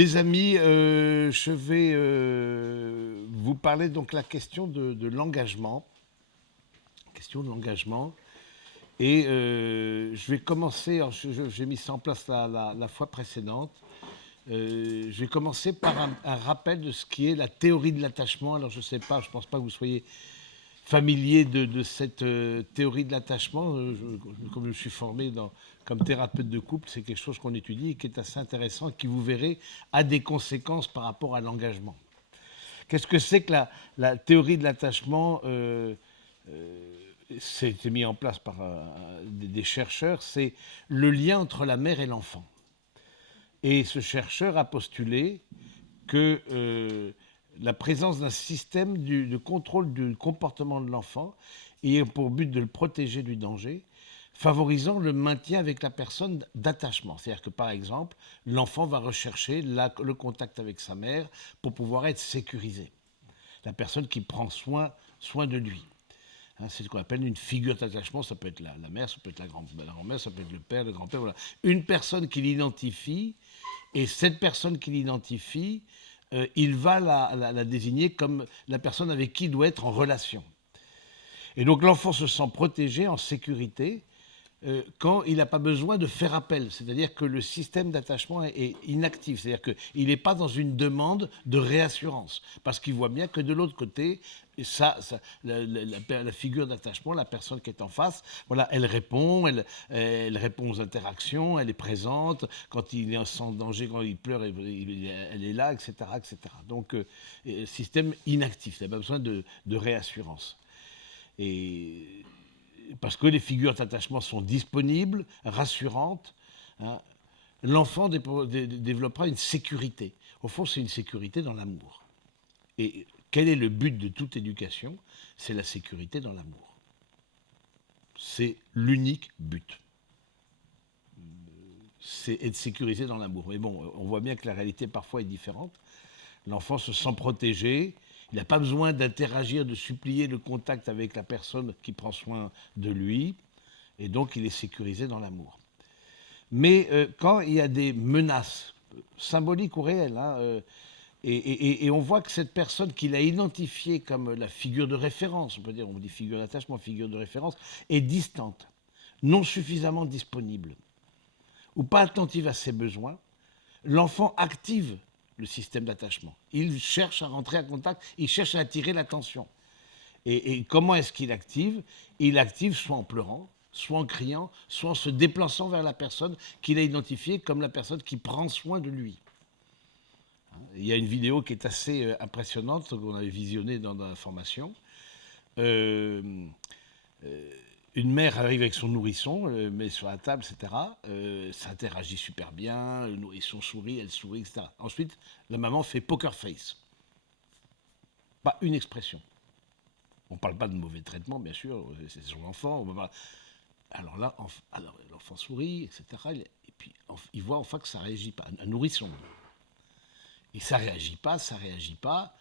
Mes amis, je vais vous parler donc la question de l'engagement. Question de l'engagement. Et je vais commencer, alors j'ai mis ça en place la fois précédente. Je vais commencer par un rappel de ce qui est la théorie de l'attachement. Alors je ne sais pas, je ne pense pas que vous soyez familier de cette théorie de l'attachement. Comme je suis formé comme thérapeute de couple, c'est quelque chose qu'on étudie et qui est assez intéressant et qui, vous verrez, a des conséquences par rapport à l'engagement. Qu'est-ce que c'est que la théorie de l'attachement c'était mis en place par des chercheurs, c'est le lien entre la mère et l'enfant. Et ce chercheur a postulé que la présence d'un système de contrôle du comportement de l'enfant ayant pour but de le protéger du danger, favorisant le maintien avec la personne d'attachement. C'est-à-dire que, par exemple, l'enfant va rechercher le contact avec sa mère pour pouvoir être sécurisé. La personne qui prend soin de lui. C'est ce qu'on appelle une figure d'attachement. Ça peut être la mère, ça peut être la grand-mère, ça peut être le père, le grand-père. Voilà. Une personne qui l'identifie, et cette personne qui l'identifie, il va la désigner comme la personne avec qui il doit être en relation. Et donc l'enfant se sent protégé, en sécurité, quand il n'a pas besoin de faire appel. C'est-à-dire que le système d'attachement est inactif. C'est-à-dire qu'il n'est pas dans une demande de réassurance. Parce qu'il voit bien que de l'autre côté, la figure d'attachement, la personne qui est en face, voilà, elle répond aux interactions, elle est présente. Quand il est sans danger, quand il pleure, elle est là, etc. etc. Donc, système inactif. Il n'a pas besoin de réassurance. Et parce que les figures d'attachement sont disponibles, rassurantes, hein, l'enfant développera une sécurité. Au fond, c'est une sécurité dans l'amour. Et quel est le but de toute éducation? C'est la sécurité dans l'amour. C'est l'unique but. C'est être sécurisé dans l'amour. Mais bon, on voit bien que la réalité parfois est différente. L'enfant se sent protégé. Il n'a pas besoin d'interagir, de supplier le contact avec la personne qui prend soin de lui. Et donc, il est sécurisé dans l'amour. Mais quand il y a des menaces, symboliques ou réelles, et on voit que cette personne qu'il a identifiée comme la figure de référence, on dit figure d'attachement, figure de référence, est distante, non suffisamment disponible, ou pas attentive à ses besoins, l'enfant active le système d'attachement. Il cherche à rentrer en contact, il cherche à attirer l'attention. Et comment est-ce qu'il active? Il active soit en pleurant, soit en criant, soit en se déplaçant vers la personne qu'il a identifiée comme la personne qui prend soin de lui. Il y a une vidéo qui est assez impressionnante qu'on avait visionnée dans la formation. Une mère arrive avec son nourrisson, met sur la table, etc. Ça interagit super bien, le nourrisson sourit, elle sourit, etc. Ensuite, la maman fait poker face. Pas une expression. On ne parle pas de mauvais traitement, bien sûr, c'est son enfant. Alors là, l'enfant sourit, etc. Et puis, il voit enfin que ça ne réagit pas. Un nourrisson. Et ça ne réagit pas.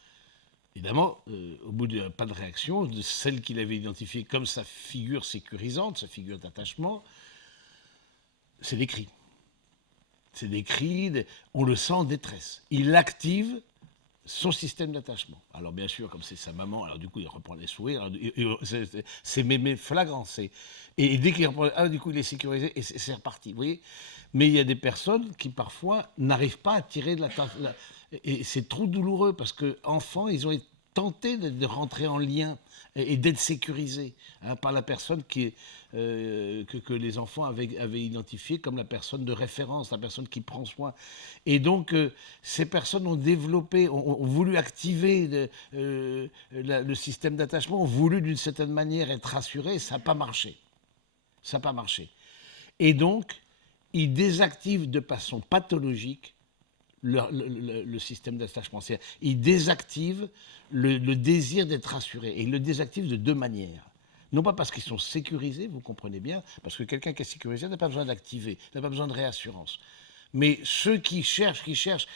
Évidemment, au bout de pas de réaction, de celle qu'il avait identifiée comme sa figure sécurisante, sa figure d'attachement, c'est des cris. C'est des cris, on le sent en détresse. Il active son système d'attachement. Alors bien sûr, comme c'est sa maman, alors du coup il reprend les sourires, c'est mémé flagrant. Et dès qu'il reprend, du coup il est sécurisé et c'est reparti, vous voyez. Mais il y a des personnes qui parfois n'arrivent pas à tirer de et c'est trop douloureux parce qu'enfants, ils ont été tentés de rentrer en lien et d'être sécurisés par la personne que les enfants avaient identifiée comme la personne de référence, la personne qui prend soin. Et donc, ces personnes ont développé, ont voulu activer le système d'attachement, ont voulu d'une certaine manière être rassurés, et ça n'a pas marché. Ça n'a pas marché. Et donc, ils désactivent de façon pathologique le système d'attachement. Il désactive le désir d'être rassuré. Et il le désactive de deux manières. Non pas parce qu'ils sont sécurisés, vous comprenez bien, parce que quelqu'un qui est sécurisé n'a pas besoin d'activer, n'a pas besoin de réassurance. Mais ceux qui cherchent,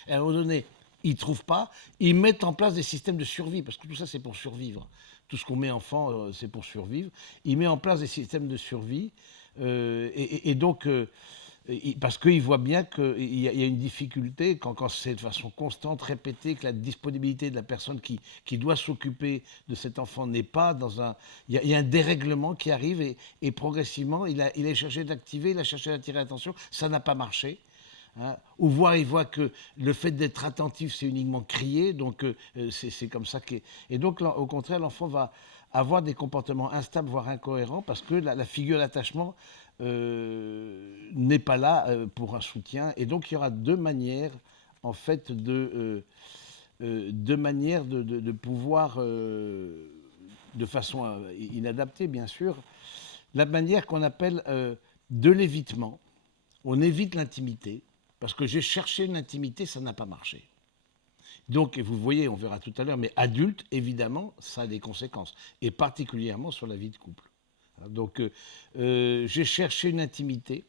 à un moment donné, ils ne trouvent pas, ils mettent en place des systèmes de survie, parce que tout ça, c'est pour survivre. Tout ce qu'on met enfant, c'est pour survivre. Ils mettent en place des systèmes de survie, et donc Parce qu'il voit bien qu'il y a une difficulté quand c'est de façon constante, répétée, que la disponibilité de la personne qui doit s'occuper de cet enfant n'est pas dans un... Il y a un dérèglement qui arrive et progressivement, il a cherché d'activer, il a cherché d'attirer l'attention, ça n'a pas marché. Hein. Ou voir, il voit que le fait d'être attentif, c'est uniquement crier, donc c'est comme ça qu'est... Et donc, au contraire, l'enfant va avoir des comportements instables, voire incohérents, parce que la figure d'attachement n'est pas là pour un soutien. Et donc, il y aura deux manières, en fait, de pouvoir, de façon inadaptée, bien sûr, la manière qu'on appelle de l'évitement. On évite l'intimité, parce que j'ai cherché une intimité, ça n'a pas marché. Donc, et vous voyez, on verra tout à l'heure, mais adulte, évidemment, ça a des conséquences, et particulièrement sur la vie de couple. Donc, j'ai cherché une intimité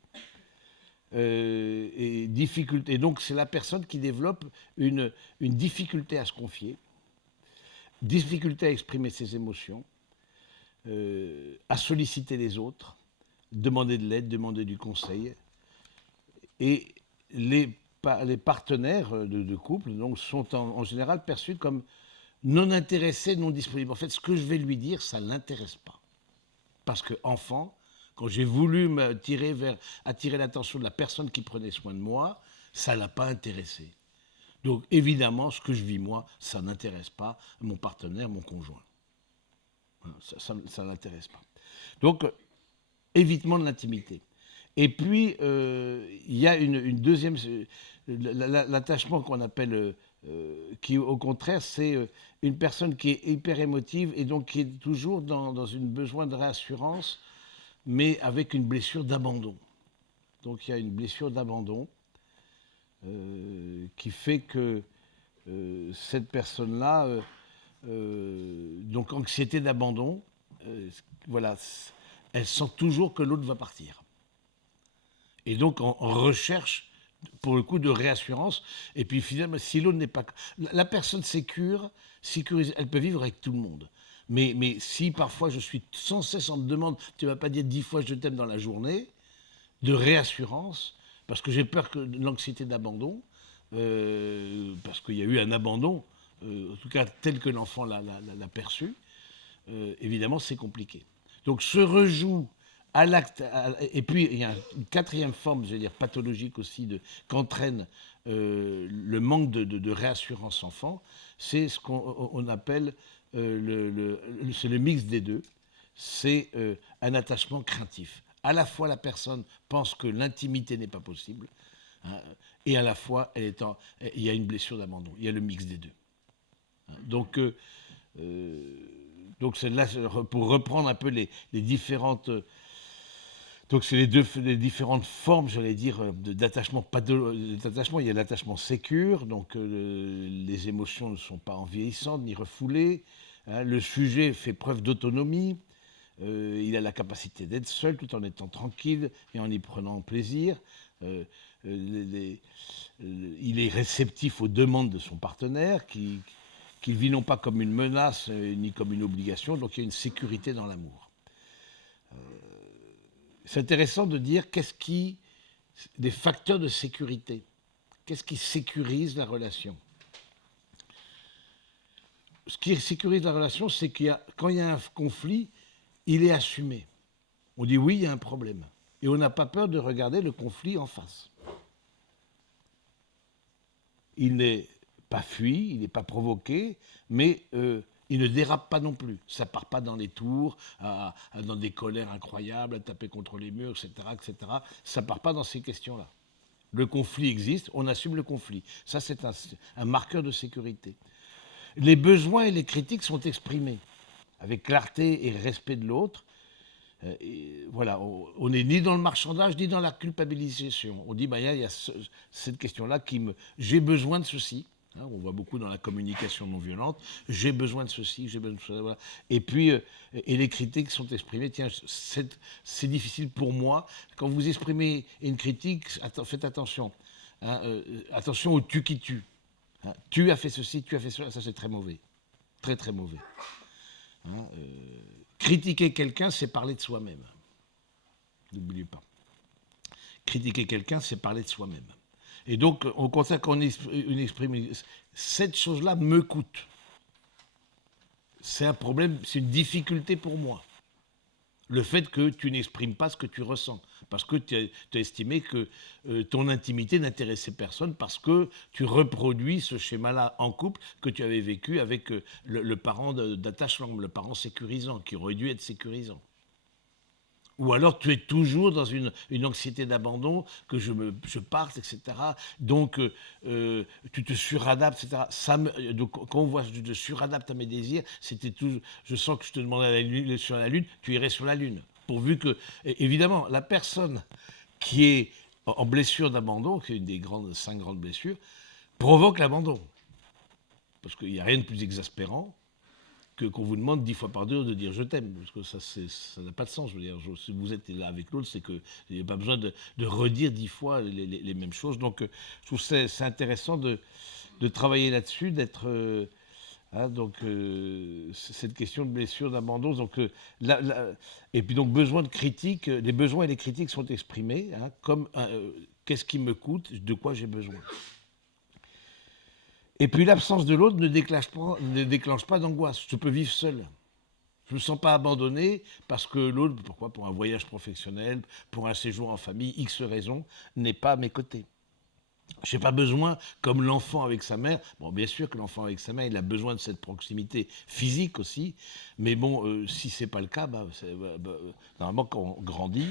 et difficulté. Et donc, c'est la personne qui développe une difficulté à se confier, difficulté à exprimer ses émotions, à solliciter les autres, demander de l'aide, demander du conseil. Et les partenaires de couple donc, sont en général perçus comme non intéressés, non disponibles. En fait, ce que je vais lui dire, ça ne l'intéresse pas. Parce que enfant, quand j'ai voulu attirer l'attention de la personne qui prenait soin de moi, ça ne l'a pas intéressé. Donc évidemment, ce que je vis moi, ça n'intéresse pas mon partenaire, mon conjoint. Ça ne l'intéresse pas. Donc, évitement de l'intimité. Et puis, il y a une deuxième... L'attachement qu'on appelle... qui, au contraire, c'est une personne qui est hyper émotive et donc qui est toujours dans un besoin de réassurance, mais avec une blessure d'abandon. Donc, il y a une blessure d'abandon qui fait que cette personne-là... donc, anxiété d'abandon, voilà, elle sent toujours que l'autre va partir. Et donc, on recherche, pour le coup, de réassurance. Et puis, finalement, si l'autre n'est pas... La personne sécurisée, elle peut vivre avec tout le monde. Mais si parfois je suis sans cesse en me demande, tu ne vas pas dire 10 fois je t'aime dans la journée, de réassurance, parce que j'ai peur de l'anxiété d'abandon, parce qu'il y a eu un abandon, en tout cas tel que l'enfant l'a perçu, évidemment c'est compliqué. Donc se rejoue à l'acte, et puis il y a une quatrième forme, je veux dire pathologique aussi, qu'entraîne le manque de réassurance enfant, c'est ce qu'on appelle c'est le mix des deux, c'est un attachement craintif. À la fois la personne pense que l'intimité n'est pas possible, hein, et à la fois il y a une blessure d'abandon, il y a le mix des deux. Donc c'est là, pour reprendre un peu les différentes... Donc c'est les différentes formes, j'allais dire, d'attachement. Il y a l'attachement sécure, donc les émotions ne sont pas envieillissantes ni refoulées. Hein, le sujet fait preuve d'autonomie. Il a la capacité d'être seul tout en étant tranquille et en y prenant plaisir. Il est réceptif aux demandes de son partenaire, qu'il vit non pas comme une menace ni comme une obligation, donc il y a une sécurité dans l'amour. C'est intéressant de dire des facteurs de sécurité. Qu'est-ce qui sécurise la relation? Ce qui sécurise la relation, c'est quand il y a un conflit, il est assumé. On dit oui, il y a un problème. Et on n'a pas peur de regarder le conflit en face. Il n'est pas fui, il n'est pas provoqué, mais il ne dérape pas non plus. Ça ne part pas dans les tours, dans des colères incroyables, à taper contre les murs, etc., etc. Ça ne part pas dans ces questions-là. Le conflit existe, on assume le conflit. Ça, c'est un marqueur de sécurité. Les besoins et les critiques sont exprimés avec clarté et respect de l'autre. Voilà, on n'est ni dans le marchandage, ni dans la culpabilisation. On dit, il y a cette question-là j'ai besoin de ceci. Hein, on voit beaucoup dans la communication non violente, j'ai besoin de ceci, j'ai besoin de cela. Voilà. Et puis, et les critiques sont exprimées, tiens, c'est difficile pour moi. Quand vous exprimez une critique, faites attention. Hein, attention au tu qui tue. Hein, tu as fait ceci, tu as fait cela, ça c'est très mauvais. Très très mauvais. Hein, critiquer quelqu'un, c'est parler de soi-même. N'oubliez pas. Critiquer quelqu'un, c'est parler de soi-même. Et donc, on constate qu'on exprime cette chose-là me coûte. C'est un problème, c'est une difficulté pour moi. Le fait que tu n'exprimes pas ce que tu ressens. Parce que tu as estimé que ton intimité n'intéressait personne, parce que tu reproduis ce schéma-là en couple que tu avais vécu avec le parent d'attachement, le parent sécurisant, qui aurait dû être sécurisant. Ou alors tu es toujours dans une anxiété d'abandon, que je parte, etc. Donc tu te suradaptes, etc. Donc, quand on voit je te suradapte à mes désirs, c'était tout. Je sens que je te demandais d'aller sur la Lune, tu irais sur la Lune. Pourvu que, évidemment, la personne qui est en blessure d'abandon, qui est une des 5 grandes blessures, provoque l'abandon. Parce qu'il n'y a rien de plus exaspérant qu'on vous demande 10 fois par 2 de dire je t'aime, parce que ça n'a pas de sens. Je veux dire, si vous êtes là avec l'autre, c'est qu'il n'y a pas besoin de redire 10 fois les mêmes choses. Donc, je trouve que c'est intéressant de travailler là-dessus, d'être. Cette question de blessure, d'abandon. Donc, et puis, donc, besoin de critique, les besoins et les critiques sont exprimés, comme qu'est-ce qui me coûte, de quoi j'ai besoin. Et puis l'absence de l'autre ne déclenche pas d'angoisse. Je peux vivre seul. Je ne me sens pas abandonné parce que l'autre, pourquoi, pour un voyage professionnel, pour un séjour en famille, X raisons, n'est pas à mes côtés. Je n'ai pas besoin, comme l'enfant avec sa mère, bon, bien sûr que l'enfant avec sa mère, il a besoin de cette proximité physique aussi, mais bon, si ce n'est pas le cas, normalement, quand on grandit,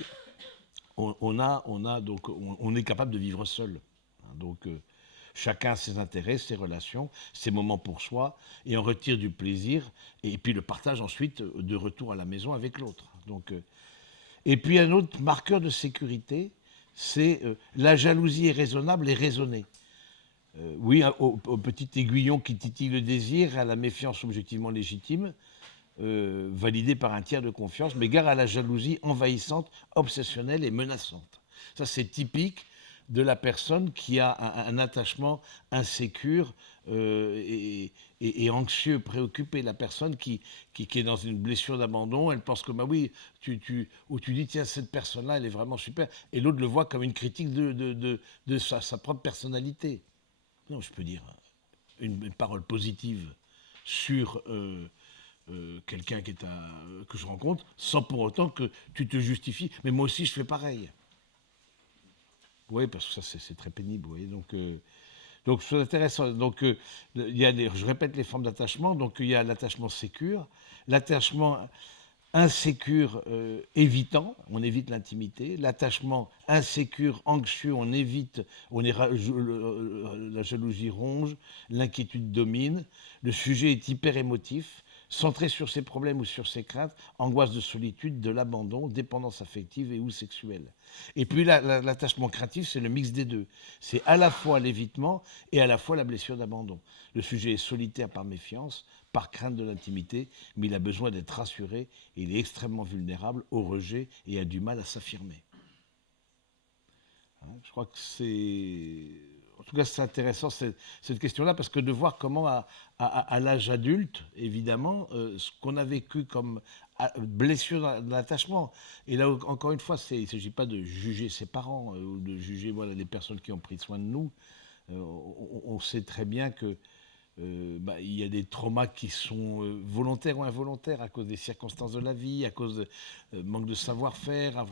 on est capable de vivre seul. Donc, chacun a ses intérêts, ses relations, ses moments pour soi, et on retire du plaisir, et puis le partage ensuite de retour à la maison avec l'autre. Donc, et puis un autre marqueur de sécurité, c'est la jalousie est raisonnable et raisonnée. Oui, au petit aiguillon qui titille le désir, à la méfiance objectivement légitime, validée par un tiers de confiance, mais gare à la jalousie envahissante, obsessionnelle et menaçante. Ça, c'est typique de la personne qui a un attachement insécure et anxieux, préoccupé. La personne qui est dans une blessure d'abandon, elle pense que, bah oui, ou tu dis, tiens, cette personne-là, elle est vraiment super, et l'autre le voit comme une critique de sa propre personnalité. Non, je peux dire une parole positive sur quelqu'un que je rencontre, sans pour autant que tu te justifies. Mais moi aussi, je fais pareil. Oui, parce que ça, c'est très pénible. Vous voyez, donc c'est intéressant. Donc, je répète les formes d'attachement. Donc, il y a l'attachement sécure, l'attachement insécure, évitant, on évite l'intimité, l'attachement insécure, anxieux, la jalousie ronge, l'inquiétude domine, le sujet est hyper émotif, centré sur ses problèmes ou sur ses craintes, angoisse de solitude, de l'abandon, dépendance affective et ou sexuelle. Et puis l'attachement craintif, c'est le mix des deux. C'est à la fois l'évitement et à la fois la blessure d'abandon. Le sujet est solitaire par méfiance, par crainte de l'intimité, mais il a besoin d'être rassuré et il est extrêmement vulnérable au rejet et a du mal à s'affirmer. Je crois que c'est... En tout cas, c'est intéressant cette question-là, parce que de voir comment, à l'âge adulte, évidemment, ce qu'on a vécu comme blessure d'attachement, et là, encore une fois, il ne s'agit pas de juger ses parents ou de juger les personnes qui ont pris soin de nous. On sait très bien que il y a des traumas qui sont volontaires ou involontaires à cause des circonstances de la vie, à cause de manque de savoir-faire,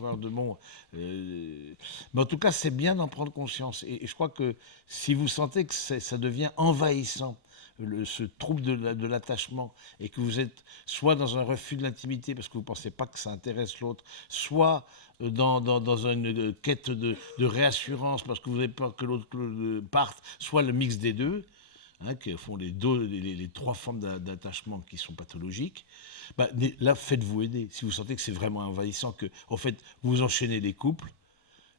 mais en tout cas, c'est bien d'en prendre conscience. Et je crois que si vous sentez que ça devient envahissant, ce trouble de l'attachement, et que vous êtes soit dans un refus de l'intimité parce que vous ne pensez pas que ça intéresse l'autre, soit dans une quête de réassurance parce que vous avez peur que l'autre parte, soit le mix des deux, qui font les 3 formes d'attachement qui sont pathologiques, là, faites-vous aider. Si vous sentez que c'est vraiment envahissant, que, en fait, vous enchaînez les couples,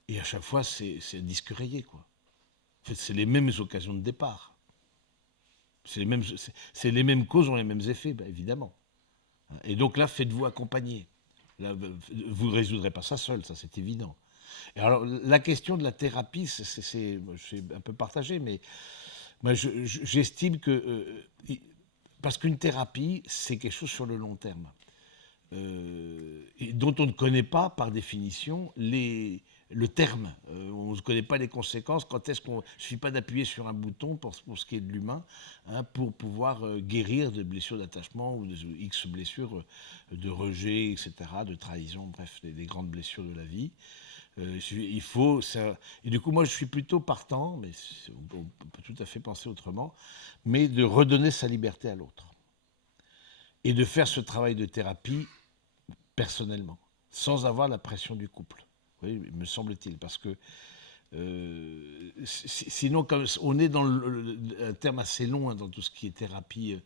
et à chaque fois, c'est un disque rayé, quoi. En fait, c'est les mêmes occasions de départ. C'est les mêmes causes ont les mêmes effets, évidemment. Et donc là, faites-vous accompagner. Là, vous ne résoudrez pas ça seul, ça c'est évident. Et alors, la question de la thérapie, c'est un peu partagé, mais moi, j'estime que... parce qu'une thérapie, c'est quelque chose sur le long terme, et dont on ne connaît pas, par définition, les le terme. On ne connaît pas les conséquences. Quand est-ce qu'on... Il ne suffit pas d'appuyer sur un bouton pour ce qui est de l'humain, hein, pour pouvoir guérir de blessures d'attachement ou de X blessures de rejet, etc., de trahison, bref, des grandes blessures de la vie. Il faut... Ça... Et du coup, moi, je suis plutôt partant, mais on peut tout à fait penser autrement, mais de redonner sa liberté à l'autre. Et de faire ce travail de thérapie personnellement, sans avoir la pression du couple. Oui, me semble-t-il, parce que sinon, comme on est dans un terme assez long hein, dans tout ce qui est thérapie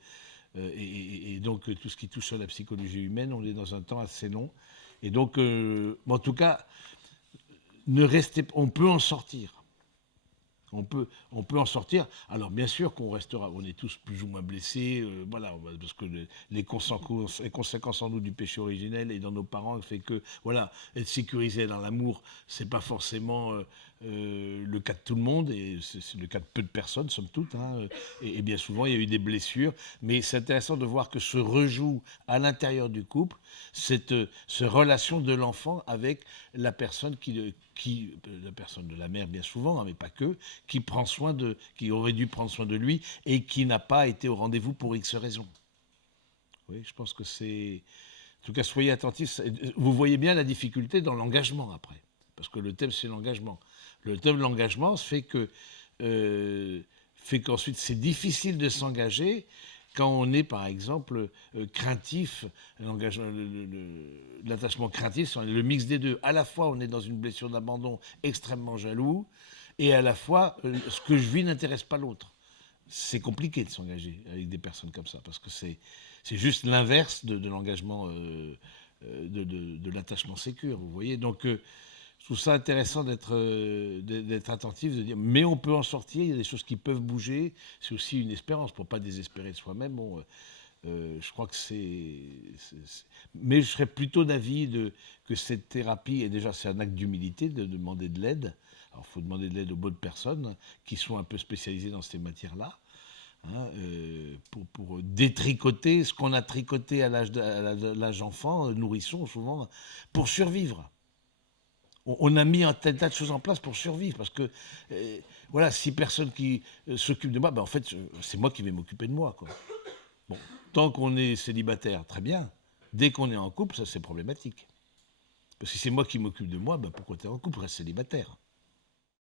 et donc tout ce qui touche à la psychologie humaine, on est dans un temps assez long. Et donc, en tout cas, on peut en sortir. On peut en sortir. Alors bien sûr qu'on restera, on est tous plus ou moins blessés, voilà, parce que les conséquences en nous du péché originel et dans nos parents fait que, voilà, être sécurisé dans l'amour, c'est pas forcément le cas de tout le monde, et c'est le cas de peu de personnes, somme toute, hein, et bien souvent il y a eu des blessures, mais c'est intéressant de voir que se rejoue à l'intérieur du couple cette relation de l'enfant avec la personne la personne de la mère bien souvent, hein, mais pas que, qui aurait dû prendre soin de lui et qui n'a pas été au rendez-vous pour X raisons. Oui, je pense que c'est... En tout cas, soyez attentifs. Vous voyez bien la difficulté dans l'engagement après, parce que le thème c'est l'engagement. Le thème de l'engagement fait qu'ensuite c'est difficile de s'engager quand on est, par exemple, craintif, l'attachement craintif, c'est le mix des deux. À la fois, on est dans une blessure d'abandon extrêmement jaloux, et à la fois, ce que je vis n'intéresse pas l'autre. C'est compliqué de s'engager avec des personnes comme ça, parce que c'est juste l'inverse de l'engagement, de l'attachement sécure, vous voyez. Donc, je trouve ça intéressant d'être attentif, de dire, mais on peut en sortir, il y a des choses qui peuvent bouger, c'est aussi une espérance, pour ne pas désespérer de soi-même. Bon, je crois que mais je serais plutôt d'avis que cette thérapie, et déjà c'est un acte d'humilité de demander de l'aide. Alors il faut demander de l'aide aux bonnes personnes qui sont un peu spécialisées dans ces matières-là, hein, pour détricoter ce qu'on a tricoté à l'âge enfant, nourrisson souvent, pour survivre. On a mis un tas de choses en place pour survivre, parce que, voilà, si personne qui s'occupe de moi, ben en fait, c'est moi qui vais m'occuper de moi, quoi. Bon, tant qu'on est célibataire, très bien. Dès qu'on est en couple, ça c'est problématique. Parce que si c'est moi qui m'occupe de moi, ben pourquoi tu es en couple, reste célibataire.